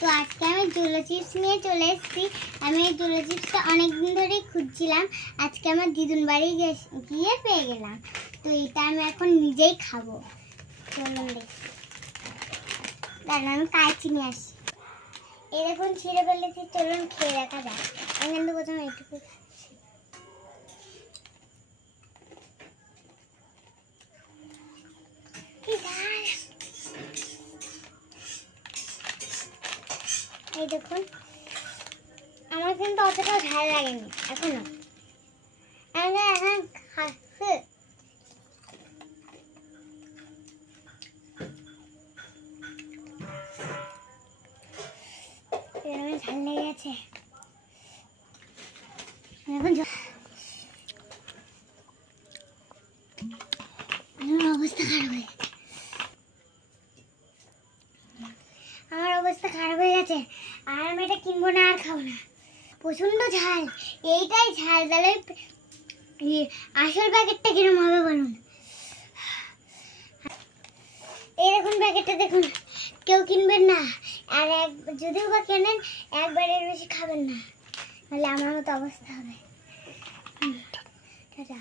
তো আজকে আমি জুলো চিপস নিয়ে চলে এসেছি। আমি এই জুলো চিপসটা অনেকদিন ধরেই খুঁজছিলাম, আজকে আমার দিদুন বাড়ি গিয়ে পেয়ে গেলাম। তো এটা আমি এখন নিজেই খাবো। চলুন দেখি, দাঁড়ান আমি কাঁচি নিয়ে আসি। এই দেখুন ছিঁড়ে ফেলেছি, চলুন খেয়ে দেখা যাক। আমি কিন্তু প্রথমে এইটুকু খাচ্ছি। এই দেখুন, আমার কিন্তু অতটা ঝাল লাগেনি এখনো। এখন খাচ্ছে ঝাল লেগে গেছে এখন। আমার অবস্থা খারাপ হয়ে গেছে, আমার অবস্থা খারাপ হয়ে গেছে। আর আমি এটা কিনবো না, আর খাবো না, প্রচন্ড ঝাল। এইটাই ঝাল, তাহলে আসল প্যাকেটটা কিরম হবে বলুন। এই দেখুন প্যাকেটটা দেখুন, কেউ কিনবেন না। আর যদিও বা কেনেন, একবারের বেশি খাবেন না, নাহলে আমার মতো অবস্থা হবে। টাটা।